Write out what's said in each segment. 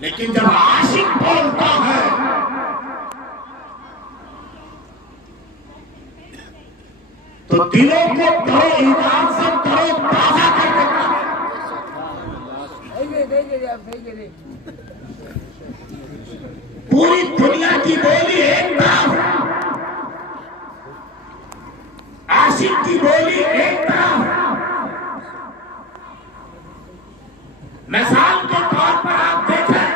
لیکن جب عاشق بولتا ہے تو دلوں کو کرو ایمان سے کرو تازہ کر دیتا ہے۔ پوری دنیا کی بولی ایک طرف، عاشق کی بولی ایک طرف۔ مثال کے طور پر آپ دیکھیں،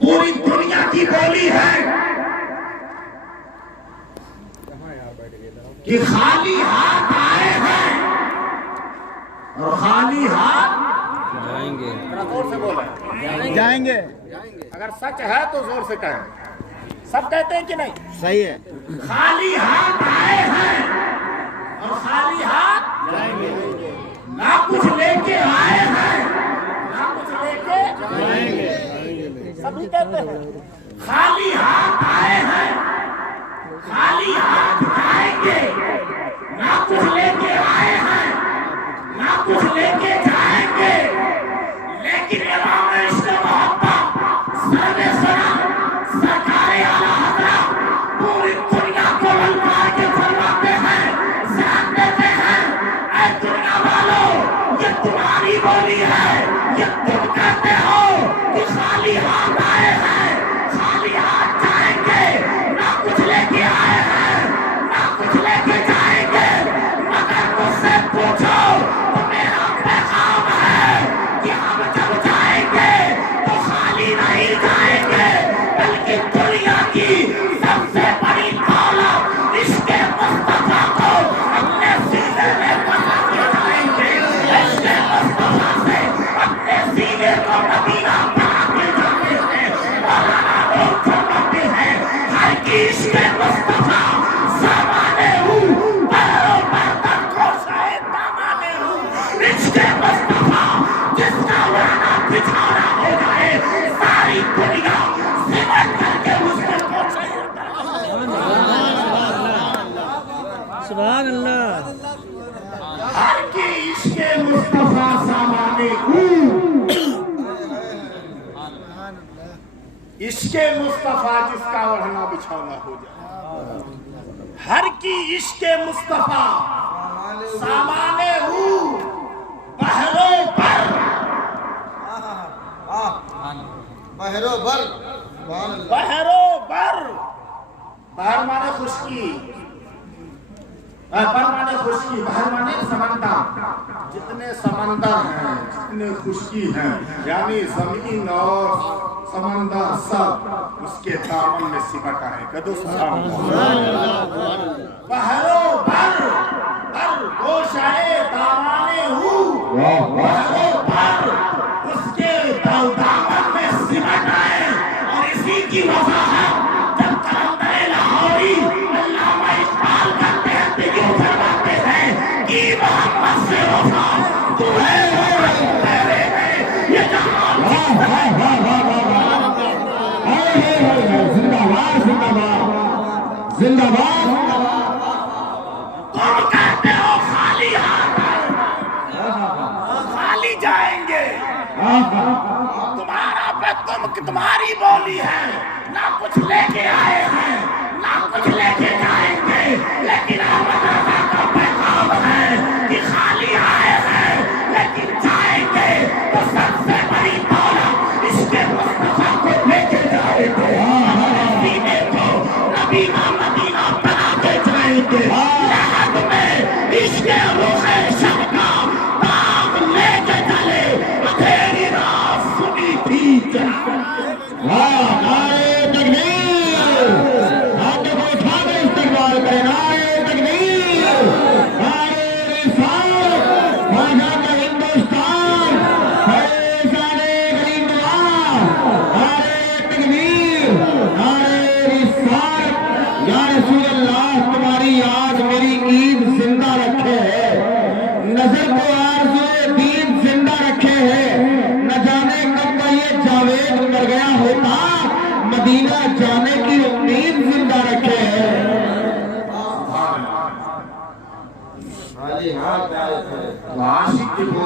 پوری دنیا کی بولی ہے کہ خالی ہاتھ آئے ہیں اور خالی ہاتھ جائیں گے۔ زور سے بولیں، جائیں گے۔ اگر سچ ہے تو زور سے کہیں۔ سب کہتے ہیں کہ نہیں؟ صحیح ہے۔ خالی ہاتھ آئے ہیں اور خالی ہاتھ جائیں گے۔ نہ کچھ لے کے آئے ہیں نہ کچھ لے کے جائیں گے۔ سبھی کہتے ہیں۔ خالی ہاتھ آئے ہیں خالی ہاتھ جائیں گے، نہ کچھ لے کے آئے ہیں نہ کچھ لے کے جائیں گے۔ لیکن امام عشق محبت سرور سلام سرکار اعلی حضرت پوری دنیا کو للکار کے فرماتے ہیں، ساتھ دیتے ہیں، اے دنیا والو یہ تمہاری بولی ہے، یہ تم کہتے ہو کہ خالی ہاتھ آئے ہیں خالی ہاتھ جائیں گے، نہ کچھ لے کے آئے ہیں نہ کچھ لے کے جائیں گے، مگر مجھ سے پوچھو تو میرا پیغام ہے کہ ہم جب جائیں گے تو خالی نہیں جائیں گے، بلکہ دنیا کی سب سے بڑی دولت عشق مصطفیٰ کو اپنے سینے میں بنا کے جائیں گے، عشق مصطفیٰ سے اپنے سینے کو مدینہ بنا کے جاتے ہیں۔ مولانا لوگ فرماتے ہیں ہر کی عشق مصطفیٰ سامانے ہوں پیروں پر تک کو شاید دامانے ہوں، عشق مصطفیٰ جس کا ورنہ بچھانا ہو جائے ساری دنیا سمٹ کر کے اس کو پہنچے۔ سبحان اللہ۔ ہر کی عشق مصطفیٰ سامانے ہوں، عشق مصطفیٰ جس کا اوڑھنا بچھانا ہو جائے، ہر کی عشق مصطفیٰ سامانے ہوں، بحروں پر بحرو بر۔ بحروں پر، بحر مانے خشکی، بر مانے خشکی، بحر مانے سمندر، جتنے سمندر ہیں جتنے خشکی ہیں یعنی زمین اور سمندر سب اس کے دامن میں سمٹ آئے۔ کدو سبحان اللہ۔ بحروں پر گوشائے دامانے ہوں، بحروں پر اس کے دامن میں سمٹ آئے، اور اسی کی وضاحت جب کلندر لاہوری علامہ اقبال کرتے ہیں تو یوں فرماتے ہیں کہ محمد سے وفا تو ہے وہ رنگ تیرے ہیں یہ جہاں زندہ باد زندہ باد زندہ باد۔ تم کہتے ہو خالی ہاتھ خالی جائیں گے، تمہارا پہ تمہاری بولی ہے، نہ کچھ لے کے آئے ہیں نہ کچھ لے کے جائیں گے، لیکن احمد رضا کا پیغام ہے کہ خالی آئے ہیں لیکن جائیں گے تو سب سے بڑی دولت عشق مصطفیٰ کو لے کے جائیں گے، سینے کو نبی کا مدینہ بنا کے جائیں گے، لحد میں عشق روح شب کا داغ لے کے چلے، اندھیری رات سنی تھی جنت۔ نعرے تکبیر، ہاتھوں کو اٹھا کے استقبال کریں، نعرے تکبیر، نعرے رسالت، خواجہ کا ہندوستان، فیضان غریب نواز، نعرے تکبیر، نعرے رسالت۔ یا رسول اللہ تمہاری یاد میری عید زندہ رکھے ہے، نظر کو آرزو دین زندہ رکھے ہے، نہ جانے کب کا یہ جاوید مر گیا ہوتا، مدینہ جانے کی امید زندہ رکھے ہے۔ تو عاشق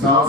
100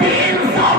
350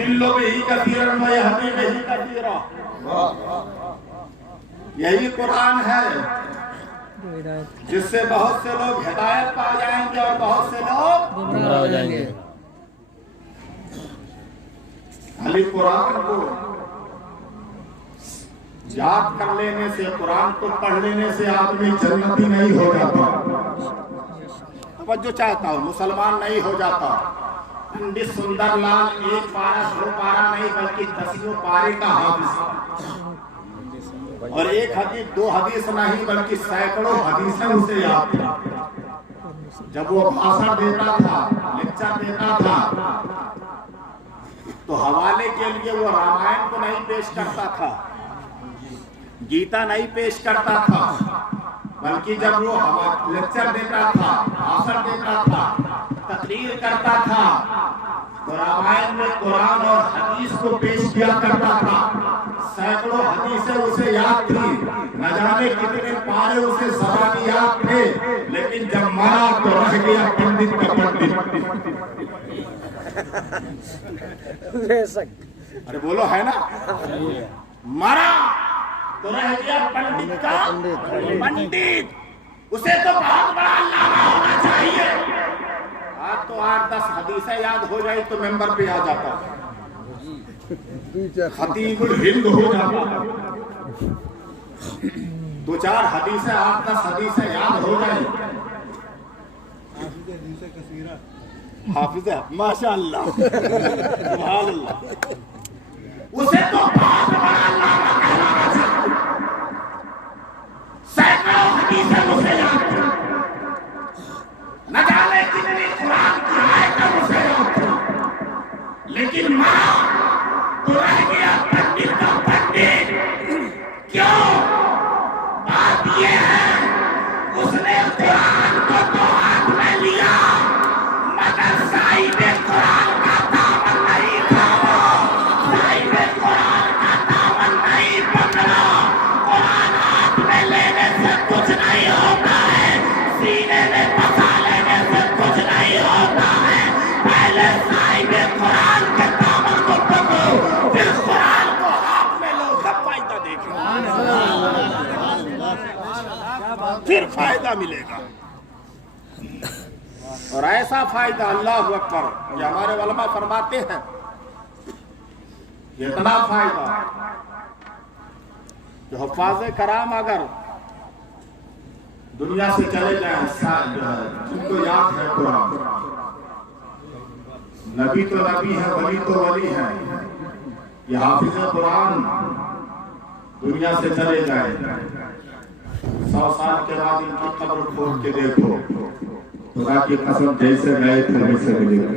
وَيُضِلُّ بِهِ كَثِيرًا وَيَهْدِي بِهِ كَثِيرًا. یہی قرآن ہے جو ہدایت جس سے بہت سے لوگ ہدایت پا جائیں گے اور بہت سے لوگ گمراہ ہو جائیں گے. خالی قرآن کو یاد کر لینے سے، قرآن کو پڑھ لینے سے آدمی جنتی نہیں ہو جاتا. توجہ چاہتا ہوں، مسلمان نہیں ہو جاتا. پنڈت سندر لال ایک پارا دو پارا نہیں بلکہ 10 پارے کا حافظ، اور ایک حدیث دو حدیث نہیں بلکہ سینکڑوں حدیثیں اسے یاد تھا. جب وہ بھاشن دیتا تھا، لیکچر دیتا تھا، تو حوالے کے لیے وہ رامائن کو نہیں پیش کرتا تھا، گیتا نہیں پیش کرتا تھا، بلکہ جب وہ لیکچر دیتا تھا، بھاشن دیتا تھا، تقریر کرتا تھا، تو رامائن میں قرآن اور حدیث کو پیش کیا کرتا تھا. سینکڑوں حدیثیں اسے یاد تھی، نہ جانے کتنے پارے اسے زبانی یاد تھے، لیکن جب مرا تو رہ گیا پنڈت کا پنڈت. ارے بولو ہے نا، مرا تو رہ گیا پنڈت کا پنڈت. اسے تو بہت بڑا علامہ ہونا چاہیے. آج تو 8-10 حدیثیں یاد ہو جائے تو ممبر پہ آ جاتا، خطیب الہند ہو جاتا. 2-4 حدیثیں 8-10 حدیثیں یاد ہو جائیں. حافظ ہے ماشاء اللہ سبحان اللہ. اسے تو بہت بڑا علامہ کہلانا چاہیے. سینکڑوں حدیثیں اسے یاد تھی، نہ جانے کتنی قرآن کی آیتیں اسے یاد تھی، لیکن ماں تو رہ گیا پنڈت کا پنڈت. کیوں؟ بات یہ ہے اس نے قرآن کو تو ہاتھ میں لیا مگر صاحب قرآن کا دامن نہیں تھاما، صاحب قرآن کا دامن نہیں پکڑا. قرآن ہاتھ میں لینے سے کچھ نہیں ہوتا ہے، سینے میں پسا لینے سے کچھ نہیں ہوتا ہے. پہلے صاحب قرآن کے دامن کو پکڑو، پھر قرآن کو ہاتھ میں لو، تب فائدہ دیکھو، پھر فائدہ ملے گا. اور ایسا فائدہ اللہ اکبر کہ ہمارے علماء فرماتے ہیں اتنا فائدہ کہ حفاظ کرام اگر دنیا سے چلے جائیں، جن کو یاد ہے قرآن، نبی تو نبی ہے، ولی تو ولی ہے، یہ حافظ قرآن دنیا سے چلے جائیں، 100 سال کے بعد ان کی قبر کھود کے دیکھو، خدا کی قسم جیسے گئے تھے ویسے ملے گا.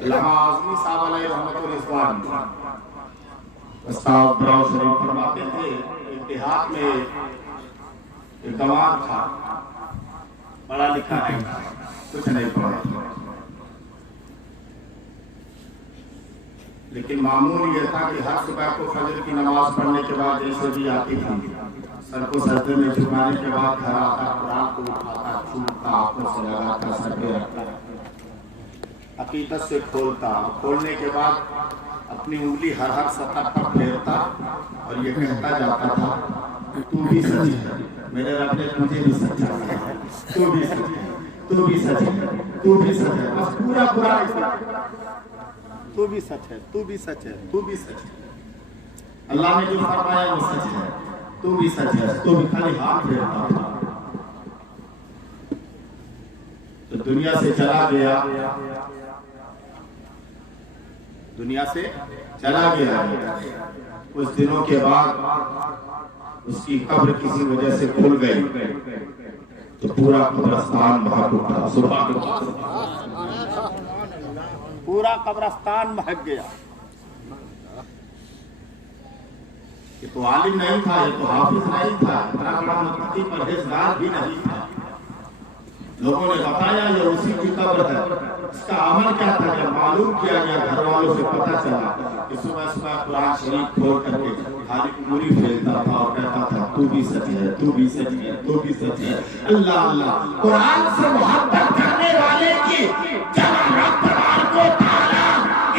علامہ اعظمی صاحب علیہ رحمت الرضوان استاد براؤ شریف فرماتے تھے، اتحاد میں ایک گوان تھا، پڑھا لکھا نہیں تھا، کچھ نہیں پڑھا، لیکن معمول یہ تھا کہ ہر صبح کو فجر کی نماز پڑھنے کے بعد جیسے بھی آتی تھی، سر کو سجدے میں جھکانے کے بعد گھر آتا، قرآن کو اٹھاتا، چھوٹتا، آنکھوں سے لگاتا، سر پہ رکھتا، عقیدت سے کھولتا، کھولنے کے بعد اپنی انگلی ہر سطح پر پھیرتا اور یہ کہتا جاتا تھا، تو بھی سچ ہے، میرے رب نے تجھے بھی سچا کیا، تو بھی سچ ہے، تو بھی سچ ہے، تو بھی سچ ہے. بس پورا تو بھی سچ ہے، تو بھی سچ ہے، تو بھی سچ ہے. اللہ نے جو فرمایا وہ سچ ہے، تو بھی سچ ہے. تو بھی خالی ہاتھ پھیرتا تھا. تو دنیا سے چلا گیا، دنیا سے چلا گیا. کچھ دنوں کے بعد اس کی قبر کسی وجہ سے کھل گئی تو پورا قبرستان مہک اٹھا. سبحان اللہ، پورا قبرستان مہک گیا. یہ تو عالم نہیں تھا، یہ تو حافظ نہیں تھا، اتنا بڑا متقی پرہیزگار بھی نہیں تھا. لوگوں نے بتایا یہ اسی کی قبر ہے. اس کا عمل کیا تھا؟ جب معلوم کیا گیا، گھر والوں سے پتہ چلا کہ صبح صبح قرآن شریف کھول کر کے خالی پوری پھیلتا تھا اور کہتا تھا تو بھی سچ ہے، تو بھی سچ ہے، تو بھی سچ ہے. اللہ اللہ، قرآن سے محبت کرنے کرنے والے کی جب رب تبارک و تعالی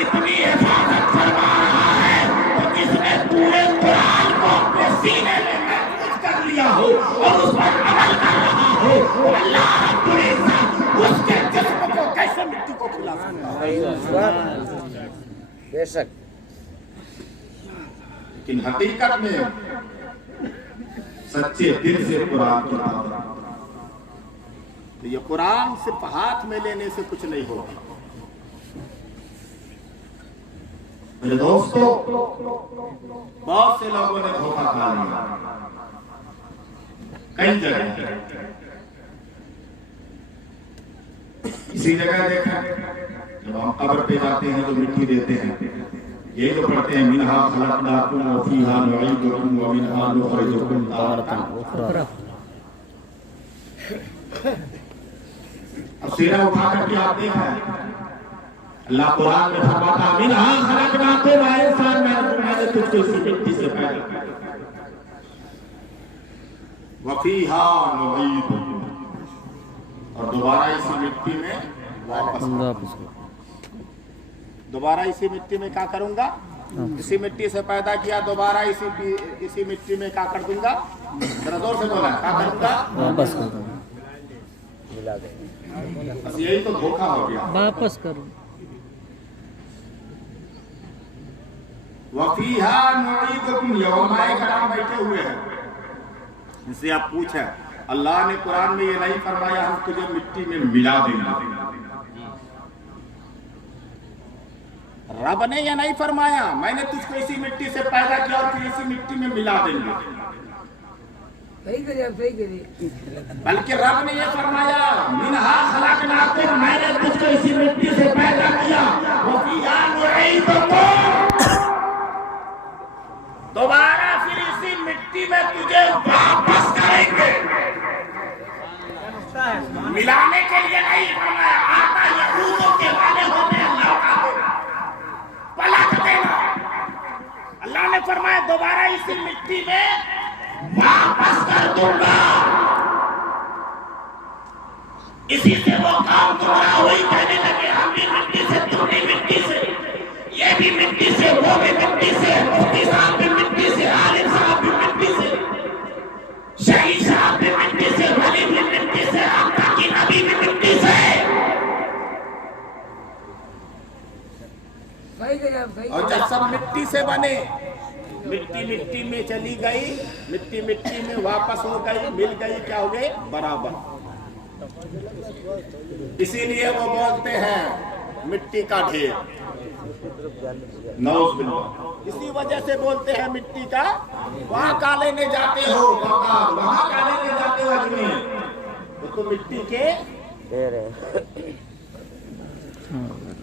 اتنی حفاظت فرما رہا ہے تو جس نے پورے قرآن کو اپنے سینے میں محفوظ کر لیا ہو اور اس پر عمل کر رہا ہو تو اللہ رب العزت اس کے جسم کو کیسے مٹی کو کھلا سکتا ہے؟ بے شک. لیکن حقیقت میں سچے دل سے قرآن کی بات، تو یہ قرآن صرف ہاتھ میں لینے سے کچھ نہیں ہوگا. میرے دوستو، بہت سے لوگوں نے دھوکہ کھا لیا کئی جگہ. اسی جگہ دیکھا جب ہم قبر پہ جاتے ہیں تو مٹی دیتے ہیں، یہ جو پڑھتے ہیں منہا خلقناکم وفیہا نعیدکم ومنہا نخرجکم تارۃ اخری. اب سیرہ اٹھا کر کے آپ دیکھا ہے اللہ قرآن میں فرماتا منہا خلقناکم، اے انسان میں نے تجھ کو اسی مٹی سے پیدا کیا، وفیہا نعیدکم، اور دوبارہ اسی مٹی میں واپس دوبارہ اسی مٹی میں کیا کروں گا؟ اسی مٹی سے پیدا کیا، دوبارہ اسی مٹی میں کیا کر دوں گا؟ ذرا زور سے بولا، کیا کروں گا؟ واپس کر دوں. بس یہی تو دھوکہ ہو گیا. واپس کروں. وفیہا نعیدکم، یہ علماء کرام بیٹھے ہوئے ہیں، ان سے آپ پوچھیں اللہ نے قرآن میں یہ نہیں فرمایا ہم تجھے مٹی میں ملا دیں گے. رب نے یہ نہیں فرمایا میں نے تجھ کو اسی مٹی سے پیدا کیا اور پھر اسی مٹی میں ملا دیں گے. بلکہ رب نے یہ فرمایا منہا خلقناکم، میں نے تجھ کو اسی مٹی سے پیدا کیا، وفیہا نعیدکم، دوبارہ پھر اسی مٹی میں تجھے واپس کریں گے. ملانے کے لیے نہیں فرمایا، آتا یہودوں کے والے ہوتے ہیں لوٹا دینا، پلٹ دینا. اللہ نے فرمایا دوبارہ اسی مٹی میں واپس کر دوں گا. اسی سے وہ کام گمراہ ہوئی کہنے لگے ہم بھی مٹی سے، تم بھی مٹی سے، یہ بھی مٹی سے، وہ بھی مٹی سے، مفتی صاحب بھی مٹی سے، عالم صاحب بھی مٹی سے، شہید صاحب بھی مٹی سے، ولی بھی مٹی سے، آقا کی نبی بھی مٹی سے. اور جب سب مٹی سے بنے، مٹی مٹی میں چلی گئی، مٹی مٹی میں واپس ہو گئی، مل گئی، کیا ہو گئے؟ برابر. اسی لیے وہ بولتے ہیں مٹی کا ڈھیر، نعوذ باللہ. اسی وجہ سے بولتے ہیں مٹی کا، وہاں کا لینے جاتے ہو وہاں کا لینے جاتے ہو اجمیر، وہ تو مٹی کے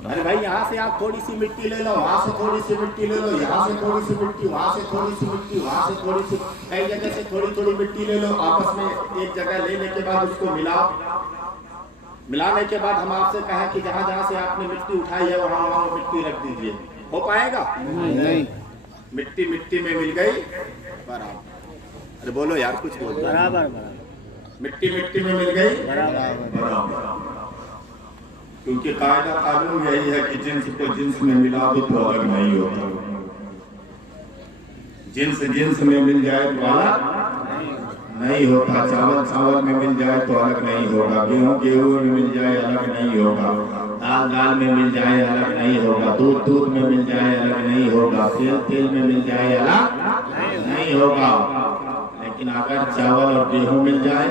ارے بھائی یہاں سے آپ تھوڑی سی مٹی لے لو، وہاں سے تھوڑی سی مٹی لے لو، یہاں سے تھوڑی سی مٹی، وہاں سے تھوڑی سی مٹی، وہاں سے تھوڑی سی، کئی جگہ سے تھوڑی تھوڑی مٹی لے لو، آپس میں ایک جگہ لینے کے بعد اس کو ملاؤ. ملانے کے بعد ہم آپ سے کہیں کہ جہاں جہاں سے آپ نے مٹی اٹھائی ہے وہاں وہاں مٹی رکھ دیجئے، ہو پائے گا؟ نہیں. مٹی مٹی میں مل گئی برابر. ارے بولو یار کچھ بولو. برابر. مٹی مٹی میں مل گئی برابر. کیونکہ قاعدہ قانون یہی ہے کہ جنس کو جنس میں ملا دو تو الگ نہیں ہوتا. جنس جنس میں مل جائے تو الگ نہیں ہوتا. چاول چاول میں مل جائے تو الگ نہیں ہوگا، گیہوں گیہوں میں مل جائے الگ نہیں ہوگا، دال دال میں مل جائے الگ نہیں ہوگا، دودھ دودھ میں مل جائے الگ نہیں ہوگا، تیل تیل میں مل جائے الگ نہیں ہوگا. لیکن اگر چاول اور گیہوں مل جائے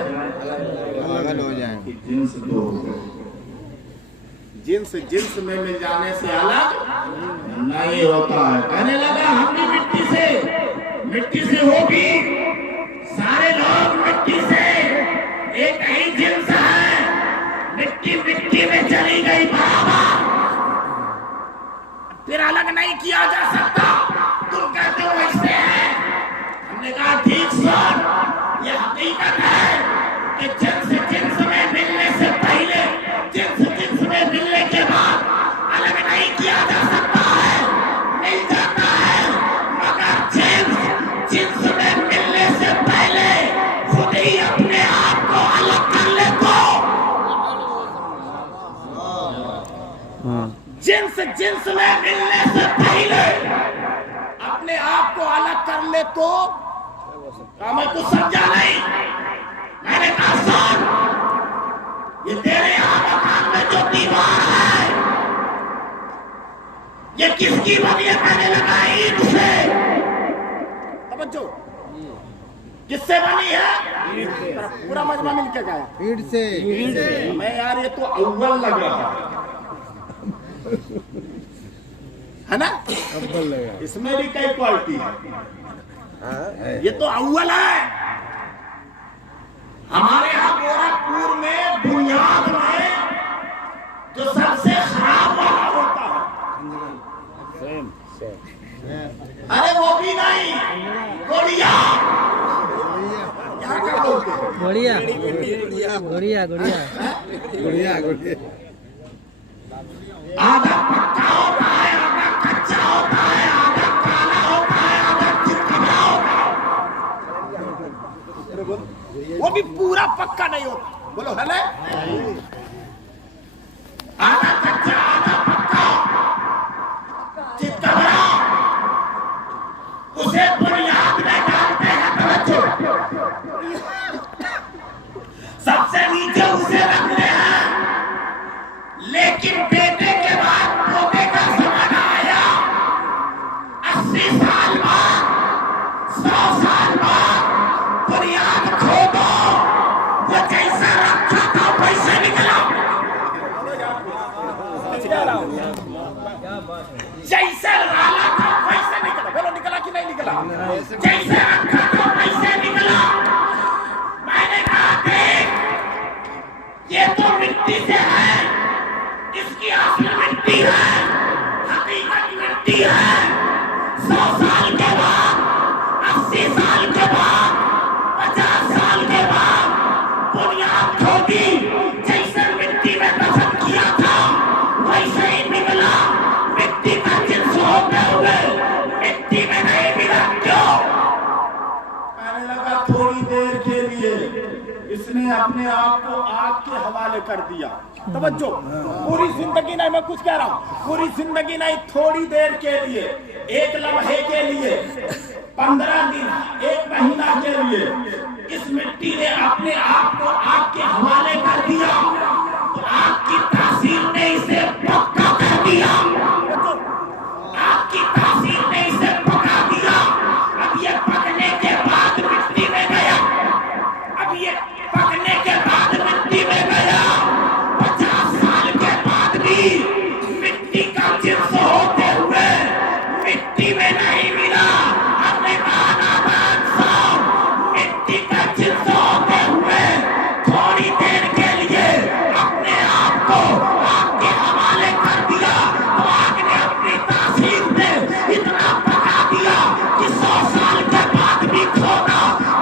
الگ ہو جائیں گے. جنس دو جنس جنس میں مل جانے سے الگ نہیں ہوتا ہے. کہنے لگا ہم بھی مٹی سے ہو بھی سارے لوگ مٹی سے ایک ہی جنس ہے، مٹی مٹی میں چلی گئی برابر، پھر الگ نہیں کیا جا سکتا. تم کہتے ہو ایسے ہے. ہم نے کہا ٹھیک سن، یہ حقیقت ہے کہ جنس جنس میں ملنے سے پہلے جنس جنس میں ملنے کے بعد الگ نہیں کیا جا سکتا ہے، مل جاتا ہے. مگر جنس جنس میں ملنے سے پہلے خود ہی اپنے آپ کو الگ کر لے تو جنس جنس میں ملنے سے پہلے اپنے آپ کو الگ کر لے تو میں تو سمجھا نہیں. میں نے کہا سن، یہ تیرے یہاں مکان میں جو دیوار ہے یہ کس کی بنی ہے؟ میں نے لگا اینٹ سے. توجہ، کس سے بنی ہے؟ پورا مجمع مل کے گیا پیڑ سے میں یار یہ تو اول لگ رہا ہے نا. ابل لگا. اس میں بھی کئی کوالٹی ہے. یہ تو اول ہے. ہمارے یہاں گورکھپور میں بنیاد میں جو سب سے خراب وہاں ہوتا ہے، ارے وہ بھی نہیں، گڑیا. یہاں کیا بولتے ہیں؟ گڑیا گڑیا گڑیا گڑیا گڑیا. آدھا پکا ہوتا ہے، آدھا کچا ہوتا ہے، آدھا کالا ہوتا ہے، آدھا چپکا ہوتا ہے. وہ بھی پورا پکا نہیں ہوتا. بولو ہے نا؟ آدھا کچا آدھا پکا چپکا، اسے بنیاد میں ڈالتے ہیں. توجہ، سب سے نیچے اسے رکھتے ہیں. لیکن بیٹے کے بعد پوتے کا زمانہ آیا. 80 سال بعد، 100 سال بعد بنیاد کھودو، وہ جیسا رکھا تھا ویسے نکلا. جیسے ڈالا تھا ویسے نکلا. بولو نکلا کہ نہیں نکلا؟ جیسے رکھا تھا ویسے نکلا. میں نے کہا دیکھ، یہ تو مٹی سے ہے، اس کی اصل مٹی ہے، حقیقت مٹی ہے. 100 سال کے بعد، 80 سال کے بعد، 50 سال کے بعد بنیاد کھودی، جیسے مٹی میں دفن کیا تھا ویسے ہی نکلا. مٹی کا جنس ہوتے ہوئے مٹی میں نہیں ملا. کیوں؟ میں نے لگا تھوڑی دیر کے لیے اس نے اپنے آپ کو آگ کے حوالے کر دیا. توجہ، پوری زندگی نہیں، میں کچھ کہہ رہا ہوں، پوری زندگی نہیں، تھوڑی دیر کے لیے، ایک لمحے کے لیے، 15 دن، 1 مہینہ کے لیے اس مٹی نے اپنے آپ کو آگ کے حوالے کر دیا. تو آگ کی تاثیر نے اسے پکا کر دیا. آگ کی تاثیر نے اسے پکا دیا. اب یہ پکنے کے بعد مٹی میں گیا. اب یہ پکنے کے بعد مٹی میں گیا. 50 سال کے بعد بھی مٹی کا جنس ہوتے ہوئے مٹی میں نہیں ملا. ہم نے کہا نادان صاحب، مٹی کا جنس ہوتے ہوئے تھوڑی دیر کے لیے اپنے آپ کو آگ کے حوالے کر دیا. تو آگ نے اپنی تاثیر سے اتنا پکا دیا کہ 100 سال کے بعد بھی کھونا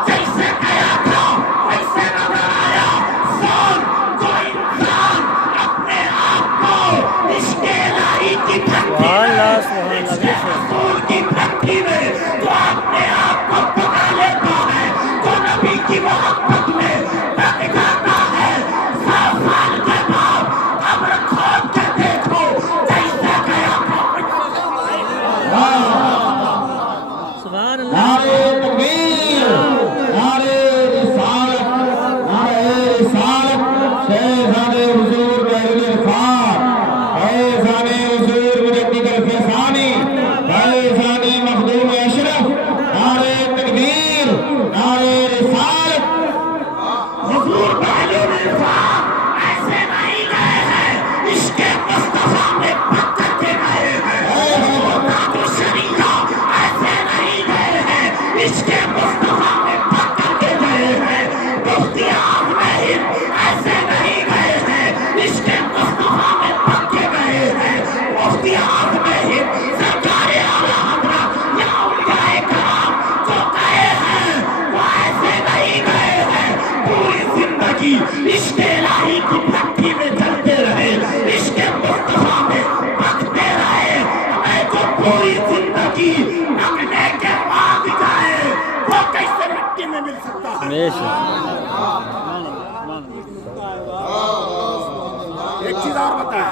جیسے گیا تھا ویسے نظر آیا. سن، کوئی انسان اپنے آپ کو عشق الہی کی بھکتی میں، عشق رسول کی بھکتی میں تو اپنے آپ کو پکا لیتا ہے، تو نبی کی محبت میں پک جاتا ہے. 100 سال کے بعد قبر کھود کے دیکھو جیسے گیا تھا. سبحان اللہ. نعرے تکبیر، نعرے رسالت، نعرے رسالت. شیخانِ حضور بحر الفار، فیضانِ حضور مجدد الفیضانی، فیضانِ مخدوم اشرف. نعرے تکبیر، نعرے رسالت. حضور بحر الفار ایسے نہیں گئے ہیں، عشق مصطفیٰ میں پک کر کے گئے ہیں. حضور و شریعہ ایسے نہیں گئے ہیں، عشق مصطفیٰ میں پک کر کے گئے ہیں. مفتی اعظم ہند ایسے نہیں گئے ہیں، عشق مصطفیٰ میں پک کے گئے ہیں. مفتی اعظم ہند سرکار اعلیٰ حضرت یا اولیاء کرام جو گئے ہیں وہ ایسے نہیں گئے ہیں. پوری زندگی عشق الہی کی بھٹی میں چلتے رہے، عشق مصطفیٰ میں پکتے رہے. ہمیں جو پوری زندگی پکنے کے بعد جائے وہ کیسے مٹی میں مل سکتا ہے؟ بے شک. ایک چیز اور بتائیں،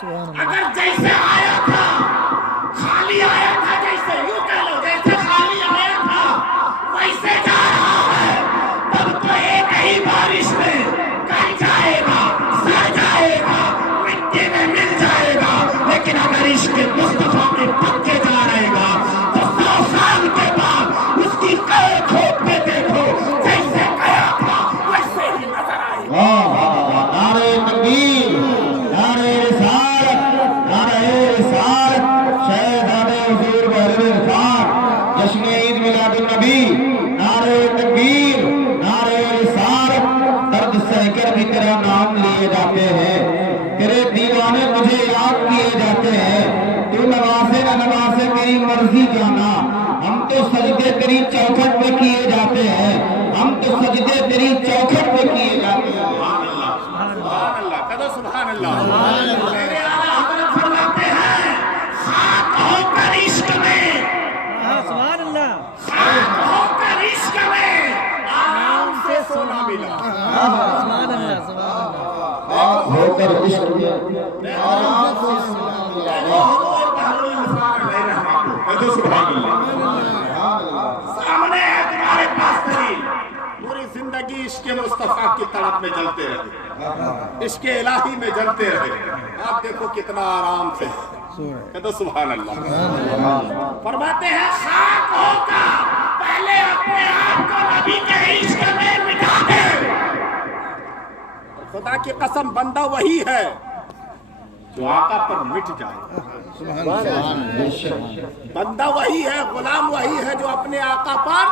سبحان اللہ اگر جیسے آیا تھا خالی آیا تھا، جیسے یوں کہہ لو جیسے خالی آیا تھا ویسے جا رہا ہے، تب تو ایک ہی بارش میں کل جائے گا، سر جائے گا، مٹی میں مل جائے گا، لیکن اگر عشق مصطفیٰ میں پک کے جا رہے گا تو 100 سال کے بعد اس کی قید کھود کے دیکھو، جیسے گیا تھا ویسے ہی نظر آئے گا۔ نعرہ تکبیر، نعرہ رسالت، نعرہ رسالت، شہزادہ حضور بحر عرفان، جشن عید میلاد النبی، نعرہ تکبیر، نعرہ رسالت، درد سہ کر بھی تیرا نام لیے جاتے ہیں، تیرے دیوانے مجھے یاد کیے جاتے ہیں، تو نوازے نہ نوازے تیری مرضی جانا، ہم تو سجدے تیری چوکھٹ پہ کیے جاتے ہیں، ہم تو سجدے تیری چوکھٹ پہ کیے جاتے ہیں۔ سبحان اللہ، کہو سبحان اللہ۔ میرے اعلیٰ حضرت فرماتے ہیں خاک ہو کر عشق میں، ہاں سبحان اللہ خاک ہو کر عشق میں آرام سے سونا ملا۔ سبحان اللہ سبحان اللہ ہو کر عشق میں کہو سبحان اللہ۔ سامنے ہے تمہارے پاس دلیل، پوری زندگی عشق مصطفیٰ کی طرف میں جلتے رہے، عشق الہی میں جلتے رہے، آپ دیکھو کتنا آرام سے، کہو سبحان اللہ۔ فرماتے ہیں خاک ہو کر پہلے اپنے آپ کو نبی کے عشق میں مٹا دے۔ خدا کی قسم بندہ وہی ہے جو آقا پر مٹ جائے، بندہ وہی ہے، غلام وہی ہے جو اپنے آقا پر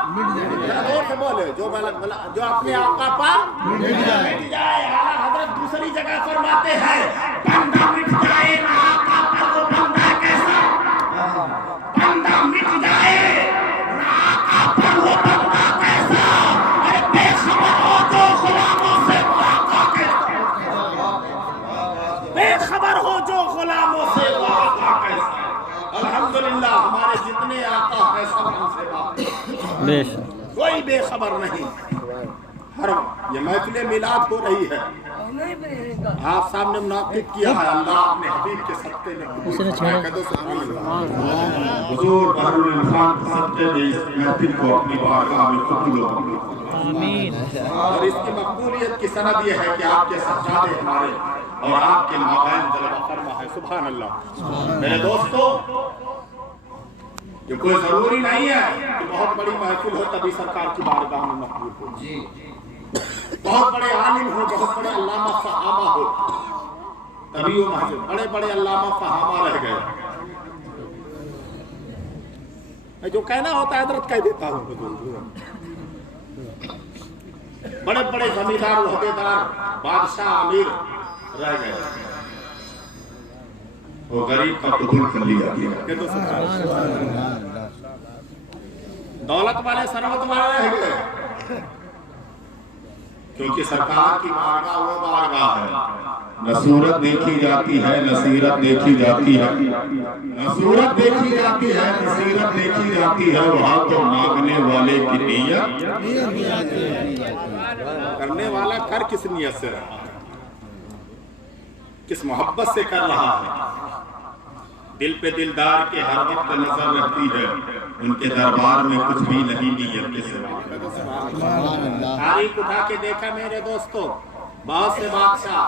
زور سے بولے، جو اپنے آقا پر مٹ جائے۔ اعلیٰ حضرت دوسری جگہ فرماتے ہیں بندہ مٹ جائے نہ آقا پر وہ بندہ کیسا، بندہ مٹ جائے نہ آقا پر وہ بندہ کیسا، اے بے خبر ہو جو غلاموں سے وہ آقا کیسا، بے خبر ہو جو غلاموں سے وہ آقا کیسا۔ الحمدللہ ہمارے جتنے آقا ہیں سب ہم سے واقف، کوئی بے خبر نہیں۔ ہر یہ محفل میلاد ہو رہی ہے، آپ سامنے منعقد کیا ہے، اللہ اپنے حبیب کے صدقے میں قبول فرمائے، کہو سبحان اللہ۔ حضور بحر العرفان کے صدقے میں اس محفل کو اپنی بارگاہ میں قبول آمین۔ اور اس کی مقبولیت کی سند یہ ہے کہ آپ کے سجادے ہمارے اور آپ کے مابین جلوہ فرما ہے، سبحان اللہ۔ میرے دوستو، یہ کوئی ضروری نہیں ہے کہ بہت بڑی محفل ہو تبھی سرکار کی بارگاہ میں مقبول ہو، بہت بڑے عالم ہو، بہت بڑے علامہ فہامہ ہو تبھی وہ محفل، بڑے بڑے علامہ فہامہ رہ گئے، میں جو کہنا ہوتا ہے حضرت کہہ دیتا ہوں، بڑے بڑے زمیندار عہدیدار بادشاہ امیر رہ گئے، وہ غریب کا قبول کر لیا گیا، دولت والے ثروت والے رہ گئے، کیونکہ سرکار کی بارگاہ وہ بارگاہ ہے، نہ صورت دیکھی جاتی ہے نہ سیرت دیکھی جاتی ہے، نہ صورت دیکھی جاتی ہے نہ سیرت دیکھی جاتی ہے، وہاں تو مانگنے والے کی نیت کرنے والا کر کس نیت سے رہا ہے، کس محبت سے کر رہا ہے، دل پہ دلدار کے ہر وقت نظر رہتی ہے، ان کے دربار میں کچھ بھی نہیں نیت کے سوا۔ تاریخ اٹھا کے دیکھا میرے دوستو، بہت سے بادشاہ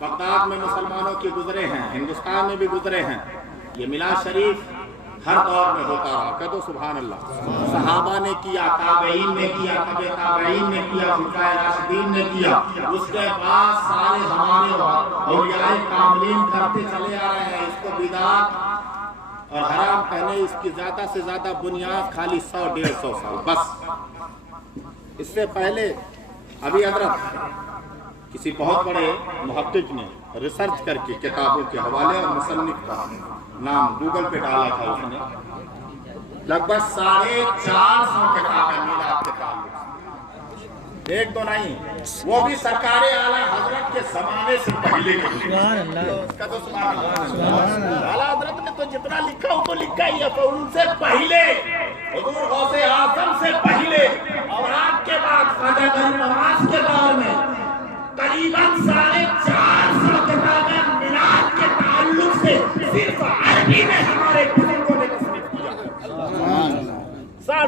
بغداد میں مسلمانوں کے گزرے ہیں، ہندوستان میں بھی گزرے ہیں، یہ میلاد شریف ہر دور میں ہوتا رہا، کہو سبحان اللہ۔ صحابہ نے کیا، تابعین نے کیا، تبع تابعین نے کیا، خلفائے راشدین نے کیا، اس کے بعد سارے ہمارے اولیاء کاملین کرتے چلے آ رہے ہیں۔ اس کو بدعت اور حرام کہنے اس کی زیادہ سے زیادہ بنیاد خالی 100-150 سال بس۔ اس سے پہلے ابھی حضرت کسی بہت بڑے محقق نے ریسرچ کر کے کتابوں کے حوالے اور مصنف کا نام گوگل پہ ڈالا تھا، اس نے لگ بھگ 450 کتابیں میلاد کے تعلق سے، ایک دو نہیں، وہ بھی سرکار اعلیٰ حضرت کے زمانے سے پہلے کے۔ سبحان اللہ اس کا تو سبحان اللہ۔ اعلیٰ حضرت نے تو جتنا لکھا وہ تو لکھا ہی ہے، تو ان سے پہلے حضور غوث اعظم سے پہلے اور آپ کے بعد خواجہ غریب نواز کے دور میں تقریباً 450 کتابیں میلاد کے تعلق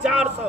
400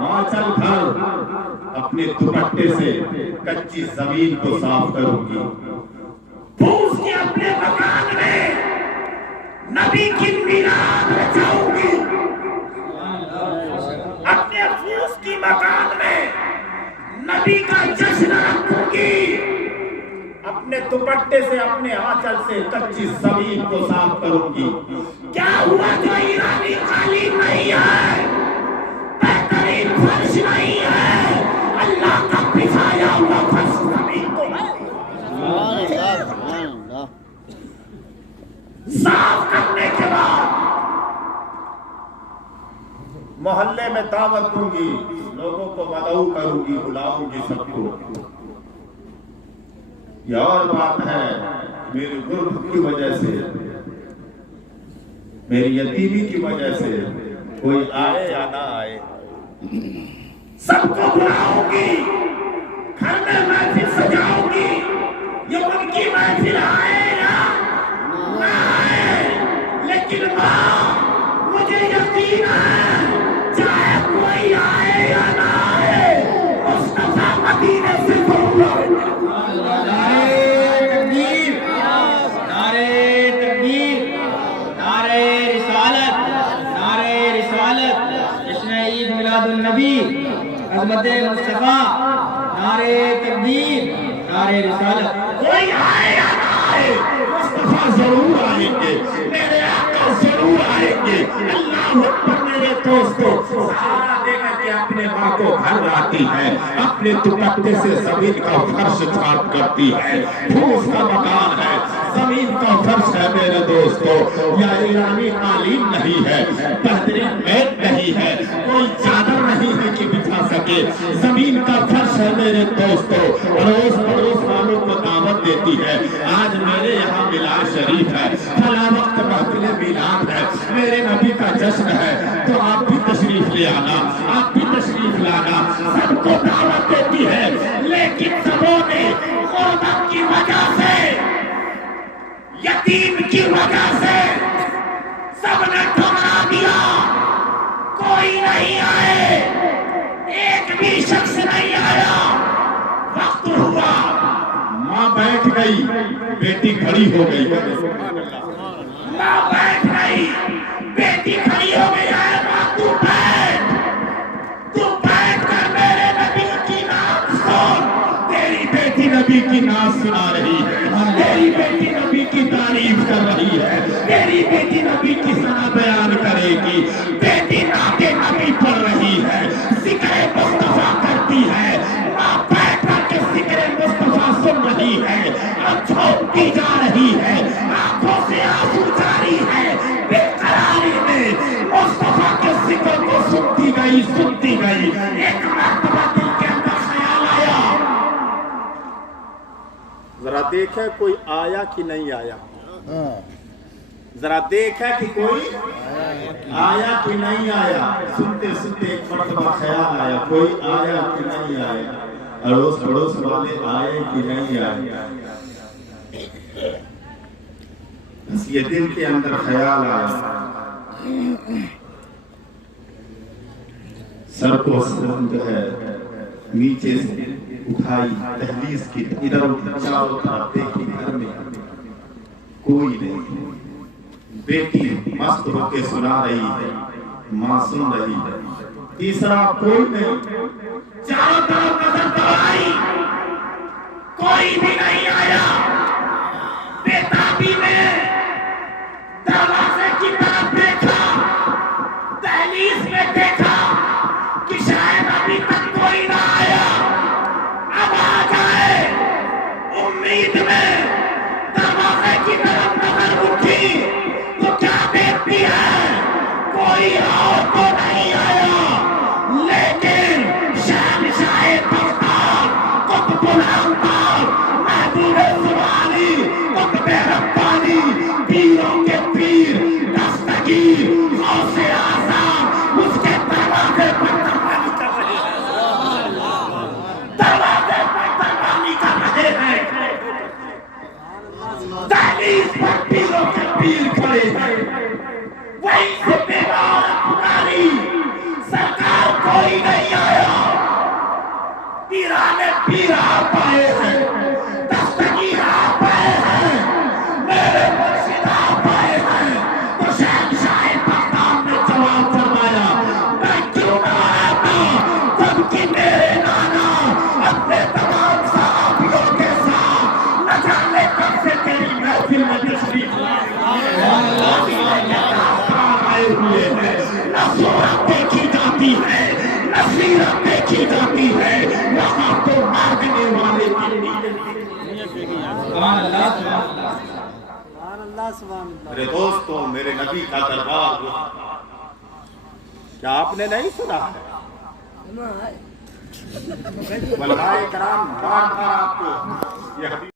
ماں چل گھر اپنے دوپٹے سے کچی زمین کو صاف کروں گی. پھوس کے اپنے مکان میں نبی کی میلاد رچاؤں گی. اپنے پھوس کی مکان میں نبی کا جشن رکھوں گی. اپنے دوپٹے سے اپنے آنچل سے کچی زمین کو صاف کروں گی. کیا ہوا جو ایرانی قالین نہیں ہے, بہترین فرش نہیں ہے, اللہ کا بچھایا ہوا فرش زمین تو ہے. صاف کرنے کے بعد محلے میں دعوت دوں گی, لوگوں کو مدعو کروں گی, بلاؤں گی سب کو. یہ اور بات ہے میری غربت کی وجہ سے, میری یتیمی کی وجہ سے کوئی آئے یا نہ آئے, سب کو بلاؤں گی, گھر میں محفل سجاؤں گی. یہ ان کی محفل آئے یا نہ آئے, لیکن ماں مجھے یقین ہے چاہے کوئی آئے یا نہ آئے مصطفیٰ مدینے سے ضرور آئے. النبی عظمت مصطفیٰ, نعرہ تکبیر, نعرہ رسالت. کوئی آئے یا نہ آئے مصطفیٰ ضرور آئیں گے, میرے آقا ضرور آئیں گے. اللہ اکبر میرے دوستو. سہارا دے کر کے اپنے ماں کو گھر آتی ہے, اپنے دوپٹے سے زمین کا فرش صاف کرتی ہے. پھوس کا مکان ہے, زمین کا فرش ہے میرے دوستو. یا ایرانی قالین نہیں ہے, بہترین میٹ نہیں ہے, کوئی چادر نہیں ہے کہ بچھا سکے. زمین کا فرش ہے میرے دوستو. اڑوس پڑوس والوں کو دعوت دیتی ہے, آج میرے یہاں میلاد شریف ہے, فلاں وقت محفل میلاد ہے, میرے نبی کا جشن ہے, تو آپ بھی تشریف لے آنا, آپ بھی تشریف لانا. سب کو دعوت دیتی ہے, لیکن سبوں نے غربت کی وجہ سے, یتیم کی وجہ سے سب نے ٹھکرا دیا. کوئی نہیں آئے, ایک بھی شخص نہیں آیا. وقت ہوا, ماں بیٹھ گئی, بیٹی کھڑی ہو گئی. ماں بیٹھ گئی, بیٹی کھڑی ہو گئی ہے. ماں تو بیٹھ کر میرے نبی کی نام سن. تیری بیٹی نبی کی ناز سنا رہی ہے, تیری بیٹی نبی کی تعریف کر رہی ہے, تیری بیٹی نبی کی ثنا بیان کرے گی. بیٹی نعت نبی پڑھ رہی ہے, ذکر مصطفیٰ کرتی ہے. ماں بیٹھ کر کے ذکر مصطفیٰ سن رہی ہے, چھوٹتی جا رہی ہے, آنکھوں سے آنسو جاری ہے. بے قراری میں مصطفیٰ کے ذکر کو سنتی گئی, سنتی گئی. ایک مرتبہ دل کے اندر خیال آیا, ذرا دیکھیں کوئی آیا کہ نہیں آیا, ذرا دیکھیں کہ کوئی آیا کہ نہیں آیا. سنتے سنتے ایک مرتبہ خیال آیا, کوئی آیا کہ نہیں آیا, اڑوس پڑوس والے آئے کہ نہیں آئے. بس یہ دل کے اندر خیال آیا, سر کو جو ہے نیچے سے اٹھائی, دہلیز کی ادھر ادھر چاروں طرف دیکھی, گھر میں کوئی نہیں. بیٹی مست ہو کے سنا رہی ہے, ماں سن رہی ہے. تیسرا کوئی نہیں, چاروں طرف نظر دوڑائی, کوئی بھی نہیں آیا. بےتابی میں دروازے کی طرف دیکھا, دہلیز میں دیکھا کہ شاید ابھی تک کوئی نہ آیا, اب آ جائے. امید میں دروازے کی طرف نظر اٹھی تو کیا دیکھتی ہے, کوئی اور تو نہیں آیا. لیکن شہنشاہ بغداد, قطب الامطار, محبوب زمانی, قطب ربانی, پیروں کے پیر, دستگیر, غوث اعظم اس کے دروازے پر تربانی کر رہے ہیں, دروازے پر تربانی کر رہے ہیں. دہلیز پر پیروں کے پیر کھڑے ہیں. وہیں سے بیوہ عورت پکاری, پیر آپ آئے ہیں، دستگیر آپ آئے ہیں، میرے مرشد آپ آئے ہیں۔ تو شہنشاہ بغداد نے جواب فرمایا میں کیوں نہ آتا جبکہ میرے نانا اپنے تمام صحابیوں کے ساتھ نہ جانے کب سے تیری محفل میں تشریف آئے ہوئے ہیں۔ نہ صورت دیکھی جاتی ہے نہ سیرت دیکھی جاتی ہے، وہاں تو مانگنے والے کی سبحان اللہ سبحان اللہ۔ میرے دوستوں، میرے نبی کا دربار کیا آپ نے نہیں سنا ہے؟ علماء کرام بار بار آپ کو یہ حدیث